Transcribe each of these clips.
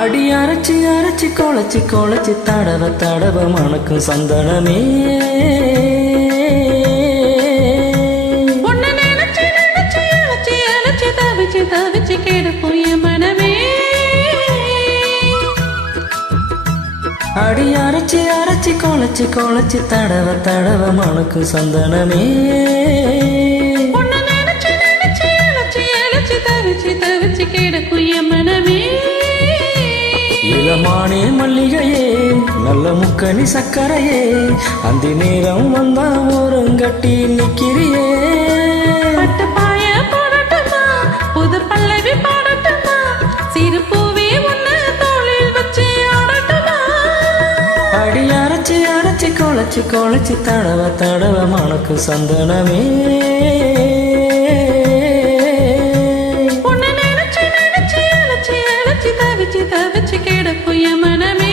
அடி அரைச்சி அரைச்சி குழச்சி குழச்சி தடவ தடவ மணக்கும் சந்தனமே உன்னை நினைச்சு நினைச்சு அழைச்சி அழைச்சி தவிச்சு தவிச்சு கெடுக்கும் என் மனமே. அடி அரைச்சி அரைச்சி குழச்சி குழச்சி தடவ தடவ மணக்கும் சந்தனமே உன்னை நினைச்சு நினைச்சு அழைச்சி அழைச்சி தவிச்சு தவிச்சு கெடுக்கும் என் மனமே. இளமானே மல்லிகையே நல்ல முக்கனி சக்கரையே அந்த நேரம் வந்தா ஓரங்கட்டி நிக்கிறியே. பட்டு பாய போடட்டுமா புது பல்லவி பாடட்டுமா சிறு பூவே உன்னை தோளில் வச்சு ஆடட்டுமா. அடி அரைச்சி அரைச்சி குழச்சி குழச்சி தடவ தடவ மணக்கு சந்தனமே உன்னை நினைச்சு நினைச்சு அழைச்சி அழைச்சி தவிச்சு தவிச்சு கெடுக்கும் என் மனமே.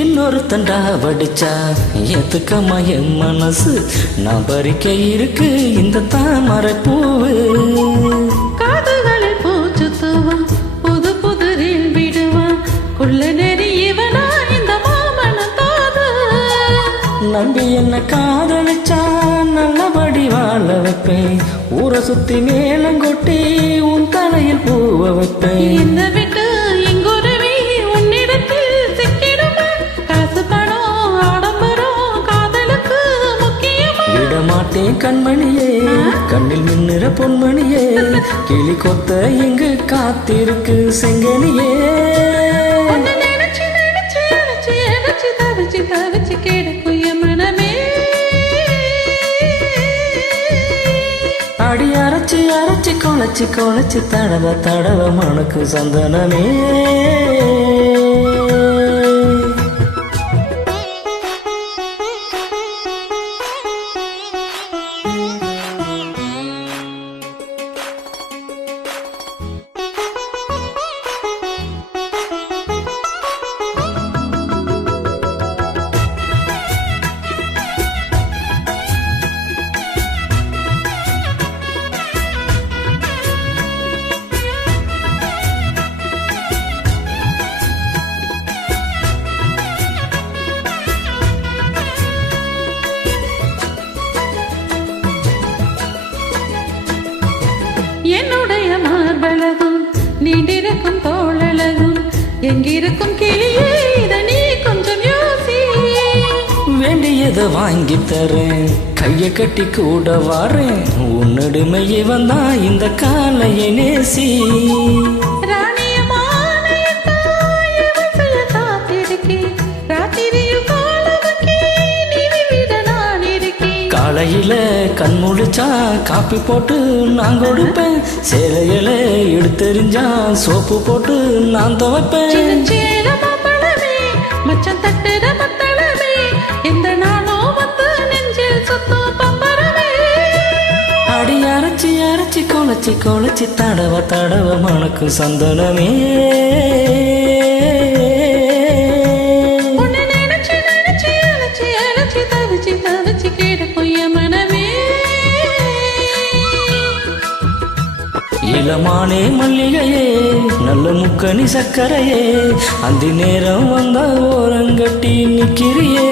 இன்னொரு தண்டா வடிச்சா ஏத்துக்கமா என் மனசு நான் பறிக்க இருக்கு இந்த தாமரை பூவு. காதுகளில் பூச்சுத்துவான் புது புதுரில் விடுவான் குள்ள நெறி இவனா இந்த மாமனம் தாது. நம்பி என்ன காதலிச்சா நல்லபடி வாழ வைப்பேன் ஊரை சுத்தி மேலங்கொட்டி உன் தலையில் பூவ வைப்பேன். இந்த விட்டு இங்குருவி உன்னிடத்தில் சிக்கிடுமா காசு பணம் ஆடம்பரம் காதலுக்கு முக்கியமா. விடமாட்டேன் கண்மணியே கண்ணில் மின்னுற பொன்மணியே கிளி கொத்த இங்கு காத்திருக்கு செங்கனியே. உன்னை நினைச்சு நினைச்சு அழைச்சி அழைச்சி தவிச்சு தவிச்சு கெடுக்கும் என் மனமே. அடி அரைச்சி அரைச்சி குழச்சி குழச்சி தடவ தடவ மணக்கு சந்தனமே. என்னுடைய மார்பழகும் நீண்டிருக்கும் தோளழகும் எங்கிருக்கும் கிளியே இத நீ கொஞ்சம் யோசி. வேண்டியதை வாங்கி தரேன் கைய கட்டி கூட வாரேன் உன்னடுமையே வந்தா இந்த காலையை நேசி. ராணியமான தாயவசைய காத்திருக்கேன் ராத்திரியும் காலமுக்கே நீவிட நான் இருக்கேன். காலையில கண் முழிச்சா காப்பி போட்டு நான் கொடுப்பேன் சேலையில எடுத்தெறிஞ்சா சோப்பு போட்டு நான் துவைப்பேன். சேல மாம்பழமே மச்சம் தட்டுற மத்தளமே எந்த நானோ வந்து நெஞ்சில் சுத்தம் பம்பரமே. அடி அரைச்சி அரைச்சி குழச்சி குழச்சி தடவ தடவ மணக்கு சந்தனமே. உன்னை நினைச்சு நினைச்சு அழைச்சி அழைச்சி தவிச்சு தவிச்சு கெடுக்கும் என் மனமே. இளமானே மல்லிகையே நல்ல முக்கனி சக்கரையே அந்த நேரம் வந்தா ஓரங்கட்டி நிக்கிறியே.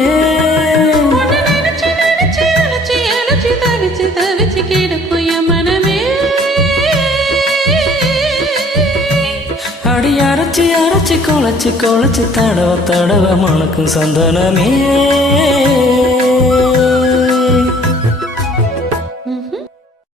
உன்னை நினைச்சு நினைச்சு அழைச்சி அழைச்சி தவிச்சு தவிச்சு கெடுக்கும் என் மனமே. அடி அரைச்சி அரைச்சி குழச்சி குழச்சி தடவ தடவ மணக்கும் சந்தனமே.